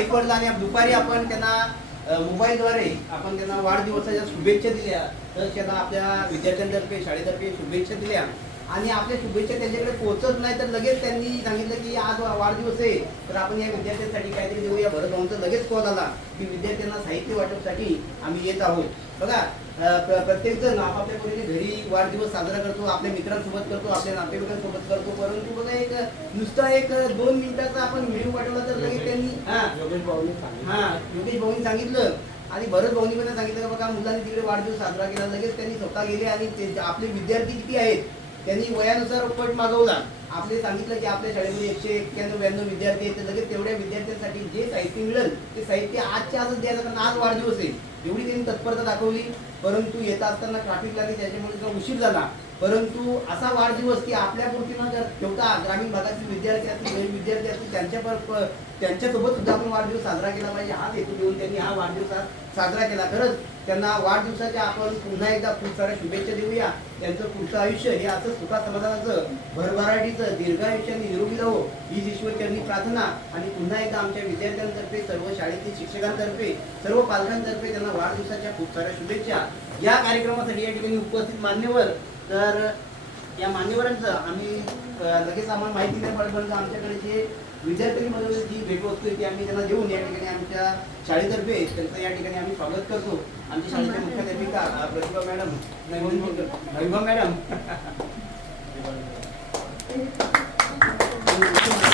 एक पडला आणि दुपारी आपण त्यांना मोबाईलद्वारे आपण त्यांना वाढदिवसाच्या शुभेच्छा दिल्या. तर त्यांना आपल्या विद्यार्थ्यांतर्फे शाळेतर्फे शुभेच्छा दिल्या. आणि आपल्या शुभेच्छा त्यांच्याकडे पोहोचत नाही तर लगेच त्यांनी सांगितलं की आज वाढदिवस आहे. तर आपण या विद्यार्थ्यांसाठी काहीतरी देऊया. भरत भाऊंचा लगेच कॉल आला की विद्यार्थ्यांना साहित्य वाटपसाठी आम्ही येत आहोत. बघा प्रत्येकजण आपापल्या परीने घरी वाढदिवस साजरा करतो आपल्या मित्रांसोबत करतो आपल्या नातेवाईकांसोबत करतो. परंतु बघा एक नुसता एक दोन मिनिटाचा आपण व्हिडिओ पाठवला तर लगेच त्यांनी योगेश भाऊनी सांगितलं. हा योगेश भाऊनी सांगितलं. आणि भरत भाऊनी पण सांगितलं का बघा मुलांनी तिकडे वाढदिवस साजरा केला. लगेच त्यांनी स्वतः गेले आणि ते- आपले विद्यार्थी किती आहेत त्यांनी वयानुसार पट मागवला. आपले सांगितलं की आपल्या शाळेमध्ये एकशे एक्क्याण्णव ब्याण्णव विद्यार्थी आहेत. तर लगेच तेवढ्या विद्यार्थ्यांसाठी जे साहित्य मिळेल ते साहित्य आजच्या आजच द्यायचं कारण आज वाढदिवस आहे. एवढी त्यांनी तत्परता दाखवली. परंतु येता असताना ट्रॅफिक लागली त्याच्यामुळे थोडा उशीर झाला. परंतु असा वाढदिवस की आपल्या पूर्तीनं जर ठेवता ग्रामीण भागातील विद्यार्थी असतील विद्यार्थी असतील त्यांच्या त्यांच्यासोबत सुद्धा आपण वाढदिवस साजरा केला पाहिजे. हा हेतू घेऊन त्यांनी हा वाढदिवस साजरा केला. खरंच त्यांना वाढदिवसाच्या आपण पुन्हा एकदा खूप साऱ्या शुभेच्छा देऊया. त्यांचं पुढचं आयुष्य हे असं सुखा समाधानाचं भरभराटीचं दीर्घायुष्य निरोगी राहो हीच ईश्वरचरणी प्रार्थना. आणि पुन्हा एकदा आमच्या विद्यार्थ्यांतर्फे सर्व शाळेतील शिक्षकांतर्फे सर्व पालकांतर्फे त्यांना वाढदिवसाच्या खूप साऱ्या शुभेच्छा. या कार्यक्रमासाठी या ठिकाणी उपस्थित मान्यवर तर या मान्यवरांचं आम्ही लगेच आम्हाला माहिती नाही पडत परंतु आमच्याकडे जे विद्यार्थ्यांनी बनवलेली जी भेटवस्तू आहे ती आम्ही त्यांना देऊन या ठिकाणी आमच्या शाळेतर्फे त्यांचं या ठिकाणी आम्ही स्वागत करतो. आमच्या शाळेच्या मुख्याध्यापिका प्रतिभा मॅडम. वैभव मॅडम.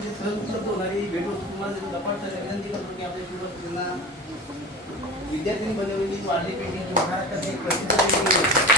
म्हणजे आमच्या सहज उपलब्ध होणारी भेटवस्तू तुम्हाला विनंती करतो की आपल्या विद्यार्थ्यांनी बनवलेली वारली पेंटिंग महाराष्ट्रात एक प्रसिद्ध पेंटिंग